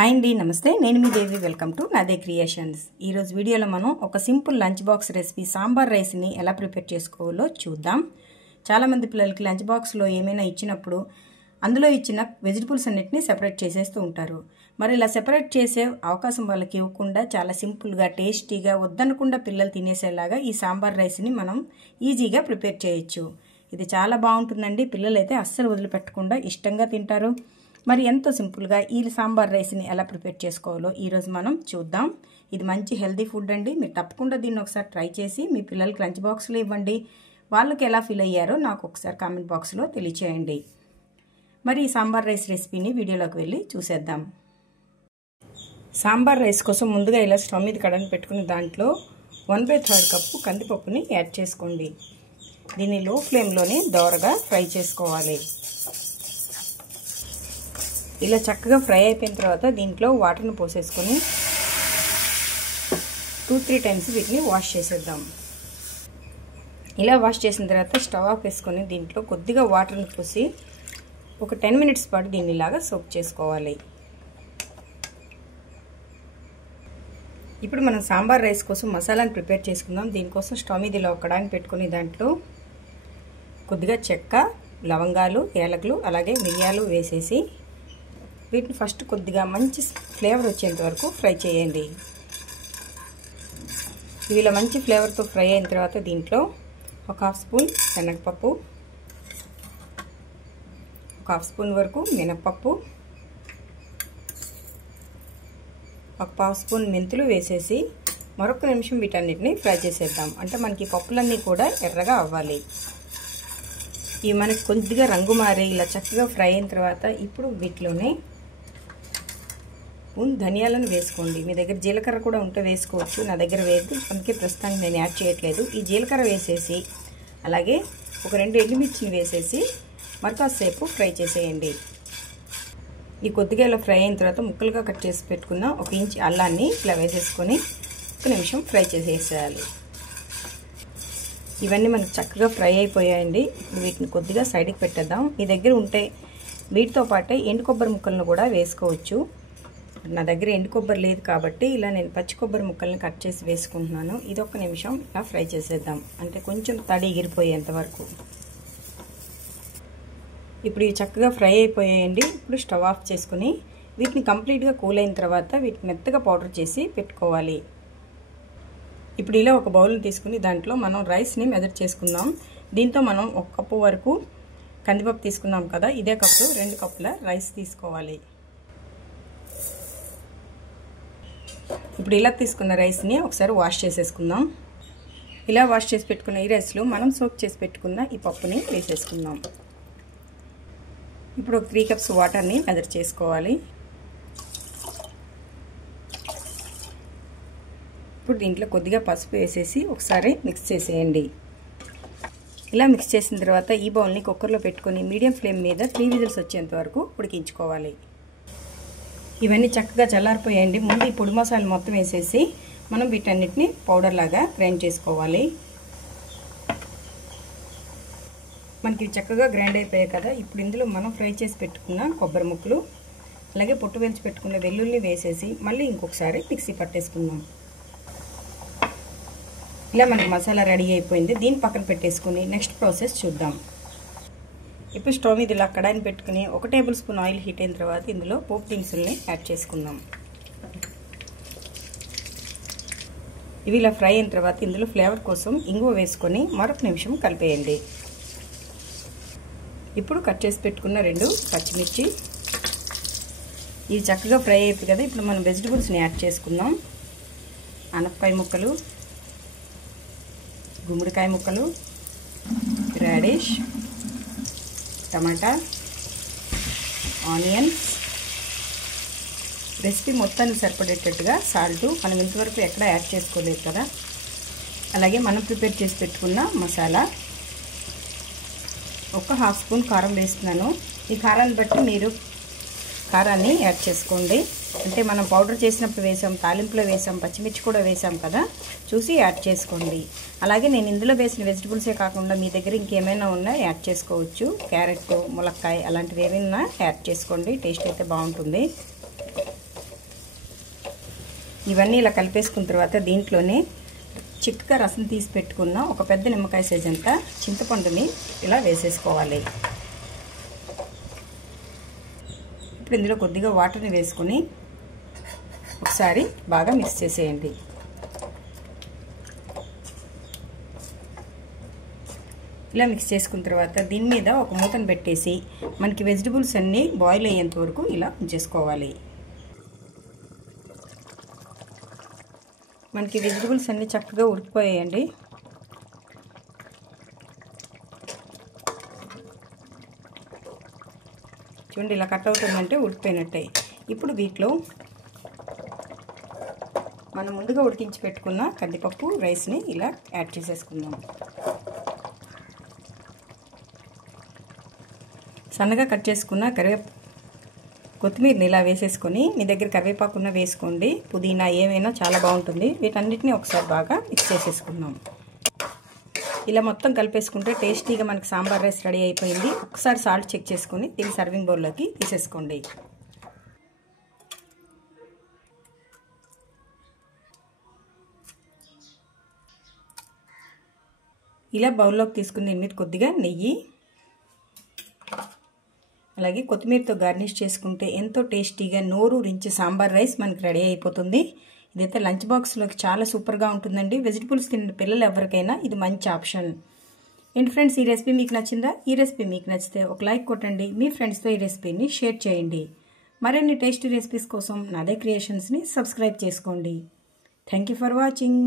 Hi అండి, నమస్తే. నేను మీ దేవి. వెల్కమ్ టు నాదే క్రియేషన్స్. ఈరోజు వీడియోలో మనం ఒక simple lunch box recipe sambar రైస్ని ఎలా ప్రిపేర్ చేసుకోవాలో చూద్దాం. చాలామంది పిల్లలకి లంచ్ బాక్స్లో ఏమైనా ఇచ్చినప్పుడు అందులో ఇచ్చిన వెజిటబుల్స్ అన్నిటిని సెపరేట్ చేసేస్తూ ఉంటారు. మరి ఇలా సెపరేట్ చేసే అవకాశం వాళ్ళకి ఇవ్వకుండా చాలా సింపుల్గా, టేస్టీగా, వద్దనకుండా పిల్లలు తినేసేలాగా ఈ సాంబార్ రైస్ని మనం ఈజీగా ప్రిపేర్ చేయొచ్చు. ఇది చాలా బాగుంటుందండి. పిల్లలైతే అస్సలు వదిలిపెట్టకుండా ఇష్టంగా తింటారు. మరి ఎంతో సింపుల్గా ఈ సాంబార్ రైస్ని ఎలా ప్రిపేర్ చేసుకోవాలో ఈరోజు మనం చూద్దాం. ఇది మంచి హెల్తీ ఫుడ్ అండి. మీరు తప్పకుండా దీన్ని ఒకసారి ట్రై చేసి మీ పిల్లలకి లంచ్ బాక్స్లో ఇవ్వండి. వాళ్ళకి ఎలా ఫీల్ అయ్యారో నాకు ఒకసారి కామెంట్ బాక్స్లో తెలియచేయండి. మరి ఈ సాంబార్ రైస్ రెసిపీని వీడియోలోకి వెళ్ళి చూసేద్దాం. సాంబార్ రైస్ కోసం ముందుగా ఇలా స్టవ్ మీద కడాయిని పెట్టుకుని దాంట్లో 1/3 కప్పు కందిపప్పుని యాడ్ చేసుకోండి. దీన్ని లో ఫ్లేమ్లోనే దోరగా ఫ్రై చేసుకోవాలి. ఇలా చక్కగా ఫ్రై అయిపోయిన తర్వాత దీంట్లో వాటర్ని పోసేసుకొని 2-3 టైమ్స్ వీటిని వాష్ చేసేద్దాం. ఇలా వాష్ చేసిన తర్వాత స్టవ్ ఆఫ్ వేసుకొని దీంట్లో కొద్దిగా వాటర్ని పోసి ఒక 10 మినిట్స్ పాటు దీన్ని ఇలాగా సోక్ చేసుకోవాలి. ఇప్పుడు మనం సాంబార్ రైస్ కోసం మసాలాను ప్రిపేర్ చేసుకుందాం. దీనికోసం స్టవ్ మీద ఇలా ఒక కడాయిని పెట్టుకుని దాంట్లో కొద్దిగా చెక్క, లవంగాలు, యాలకులు, అలాగే మిరియాలు వేసేసి వీటిని ఫస్ట్ కొద్దిగా మంచి ఫ్లేవర్ వచ్చేంత వరకు ఫ్రై చేయండి. ఇవి ఇలా మంచి ఫ్లేవర్తో ఫ్రై అయిన తర్వాత దీంట్లో 1/2 స్పూన్ శనగపప్పు, 1/2 స్పూన్ వరకు మినప్పప్పు, 1/2 స్పూన్ మెంతులు వేసేసి మరొక నిమిషం వీటన్నిటిని ఫ్రై చేసేద్దాం. అంటే మనకి పప్పులన్నీ కూడా ఎర్రగా అవ్వాలి. ఇవి మనకి కొద్దిగా రంగు మారి ఇలా చక్కగా ఫ్రై అయిన తర్వాత ఇప్పుడు వీటిలోనే ధనియాలను వేసుకోండి. మీ దగ్గర జీలకర్ర కూడా ఉంటే వేసుకోవచ్చు. నా దగ్గర వేయద్దు, అందుకే ప్రస్తుతానికి నేను యాడ్ చేయట్లేదు. ఈ జీలకర్ర వేసేసి అలాగే ఒక 2 ఎండుమిర్చిని వేసేసి మరికాసేపు ఫ్రై చేసేయండి. ఈ కొద్దిగా ఇలా ఫ్రై అయిన తర్వాత ముక్కలుగా కట్ చేసి పెట్టుకున్న 1 ఇంచ్ అల్లాన్ని ఇలా వేసేసుకొని 1 నిమిషం ఫ్రై చేసేసేయాలి. ఇవన్నీ మనకు చక్కగా ఫ్రై అయిపోయాయండి. ఇప్పుడు వీటిని కొద్దిగా సైడ్కి పెట్టేద్దాం. మీ దగ్గర ఉంటే వీటితో పాటే ఎండు కొబ్బరి ముక్కలను కూడా వేసుకోవచ్చు. నా దగ్గర ఎండు కొబ్బరి లేదు కాబట్టి ఇలా నేను పచ్చి కొబ్బరి ముక్కల్ని కట్ చేసి వేసుకుంటున్నాను. ఇది 1 నిమిషం ఇలా ఫ్రై చేసేద్దాం. అంటే కొంచెం తడి ఎగిరిపోయేంత వరకు. ఇప్పుడు ఇవి చక్కగా ఫ్రై అయిపోయాయండి. ఇప్పుడు స్టవ్ ఆఫ్ చేసుకుని వీటిని కంప్లీట్గా కూల్ అయిన తర్వాత వీటిని మెత్తగా పౌడర్ చేసి పెట్టుకోవాలి. ఇప్పుడు ఇలా ఒక బౌల్ని తీసుకుని దాంట్లో మనం రైస్ని మెజర్ చేసుకుందాం. దీంతో మనం 1 కప్పు వరకు కందిపప్పు తీసుకున్నాం కదా, ఇదే కప్పు 2 కప్పుల రైస్ తీసుకోవాలి. ఇప్పుడు ఇలా తీసుకున్న రైస్ని ఒకసారి వాష్ చేసేసుకుందాం. ఇలా వాష్ చేసి పెట్టుకున్న ఈ రైస్లో మనం సోక్ చేసి పెట్టుకున్న ఈ పప్పుని వేసేసుకుందాం. ఇప్పుడు ఒక 3 కప్స్ వాటర్ని మెజర్ చేసుకోవాలి. ఇప్పుడు దీంట్లో కొద్దిగా పసుపు వేసేసి ఒకసారి మిక్స్ చేసేయండి. ఇలా మిక్స్ చేసిన తర్వాత ఈ బౌల్ని కుక్కర్లో పెట్టుకొని మీడియం ఫ్లేమ్ మీద 3 విజిల్స్ వచ్చేంత వరకు ఉడికించుకోవాలి. ఇవన్నీ చక్కగా చల్లారిపోయాయండి. ముందు ఈ పొడి మసాలా మొత్తం వేసేసి మనం వీటన్నిటిని పౌడర్ లాగా గ్రైండ్ చేసుకోవాలి. మనకి చక్కగా గ్రైండ్ అయిపోయాయి కదా. ఇప్పుడు ఇందులో మనం ఫ్రై చేసి పెట్టుకున్న కొబ్బరి ముక్కలు అలాగే పొట్టు వేల్చి పెట్టుకున్న వెల్లుల్లి వేసేసి మళ్ళీ ఇంకొకసారి మిక్సీ పట్టేసుకుందాం. ఇలా మనకి మసాలా రెడీ అయిపోయింది. దీన్ని పక్కన పెట్టేసుకుని నెక్స్ట్ ప్రాసెస్ చూద్దాం. ఇప్పుడు స్టవ్ మీద ఇలా కడాయిని పెట్టుకుని 1 టేబుల్ స్పూన్ ఆయిల్ హీట్ అయిన తర్వాత ఇందులో పోపు దినుసుల్ని యాడ్ చేసుకుందాం. ఇవి ఇలా ఫ్రై అయిన తర్వాత ఇందులో ఫ్లేవర్ కోసం ఇంగువ వేసుకొని మరొక నిమిషం కలిపేయండి. ఇప్పుడు కట్ చేసి పెట్టుకున్న 2 పచ్చిమిర్చి, ఇవి చక్కగా ఫ్రై అయిపోయి కదా. ఇప్పుడు మనం వెజిటబుల్స్ని యాడ్ చేసుకుందాం. అనపకాయ ముక్కలు, గుమ్మడికాయ ముక్కలు, రాడిష్, టమాటా, ఆనియన్స్, రెసిపీ మొత్తానికి సరిపడేటట్టుగా సాల్ట్ మనం ఇంతవరకు ఎక్కడ యాడ్ చేసుకోలేదు కదా. అలాగే మనం ప్రిపేర్ చేసి పెట్టుకున్న మసాలా, 1/2 స్పూన్ కారం వేస్తున్నాను. ఈ కారాన్ని బట్టి మీరు కారాన్ని యాడ్ చేసుకోండి. అంటే మనం పౌడర్ చేసినప్పుడు వేసాం, తాలింపులో వేసాం, పచ్చిమిర్చి కూడా వేసాం కదా, చూసి యాడ్ చేసుకోండి. అలాగే నేను ఇందులో వేసిన వెజిటబుల్సే కాకుండా మీ దగ్గర ఇంకేమైనా ఉన్నా యాడ్ చేసుకోవచ్చు. క్యారెట్, ములక్కాయ అలాంటివి ఏమైనా యాడ్ చేసుకోండి. టేస్ట్ అయితే బాగుంటుంది. ఇవన్నీ ఇలా కలిపేసుకున్న తర్వాత దీంట్లోనే చిక్కగా రసం తీసి పెట్టుకున్న ఒక పెద్ద నిమ్మకాయ సైజ్ అంతా చింతపండుని ఇలా వేసేసుకోవాలి. ఇప్పుడు ఇందులో కొద్దిగా వాటర్ని వేసుకొని ఒకసారి బాగా మిక్స్ చేసేయండి. ఇలా మిక్స్ చేసుకున్న తర్వాత దీని మీద ఒక మూతను పెట్టేసి మనకి వెజిటబుల్స్ అన్నీ బాయిల్ అయ్యేంత వరకు ఇలా ఉంచేసుకోవాలి. మనకి వెజిటబుల్స్ అన్నీ చక్కగా ఉడికిపోయాయండి. చూడండి, ఇలా కట్ అవుతుందంటే ఉడికిపోయినట్టే. ఇప్పుడు వీటిలో మనం ముందుగా ఉడికించి పెట్టుకున్న కందిపప్పు రైస్ని ఇలా యాడ్ చేసేసుకుందాం. సన్నగా కట్ చేసుకున్న కొత్తిమీరని ఇలా వేసేసుకొని, మీ దగ్గర కరివేపాకు ఉన్న వేసుకోండి, పుదీనా ఏమైనా చాలా బాగుంటుంది. వీటన్నిటిని ఒకసారి బాగా మిక్స్ చేసేసుకుందాం. ఇలా మొత్తం కలిపేసుకుంటే టేస్టీగా మనకి సాంబార్ రైస్ రెడీ అయిపోయింది. ఒకసారి సాల్ట్ చెక్ చేసుకొని దీన్ని సర్వింగ్ బౌల్లోకి తీసేసుకోండి. ఇలా బౌల్లోకి తీసుకుని దీని మీద కొద్దిగా నెయ్యి అలాగే కొత్తిమీరతో గార్నిష్ చేసుకుంటే ఎంతో టేస్టీగా నోరు రించి సాంబార్ రైస్ మనకి రెడీ అయిపోతుంది. ఇదైతే లంచ్ బాక్స్లోకి చాలా సూపర్గా ఉంటుందండి. వెజిటబుల్స్ తిన్న పిల్లలు ఎవరికైనా ఇది మంచి ఆప్షన్. ఏంటి ఫ్రెండ్స్, ఈ రెసిపీ మీకు నచ్చిందా? ఈ రెసిపీ మీకు నచ్చితే ఒక లైక్ కొట్టండి. మీ ఫ్రెండ్స్తో ఈ రెసిపీని షేర్ చేయండి. మరిన్ని టేస్టీ రెసిపీస్ కోసం నాదే క్రియేషన్స్ని సబ్స్క్రైబ్ చేసుకోండి. Thank you for watching.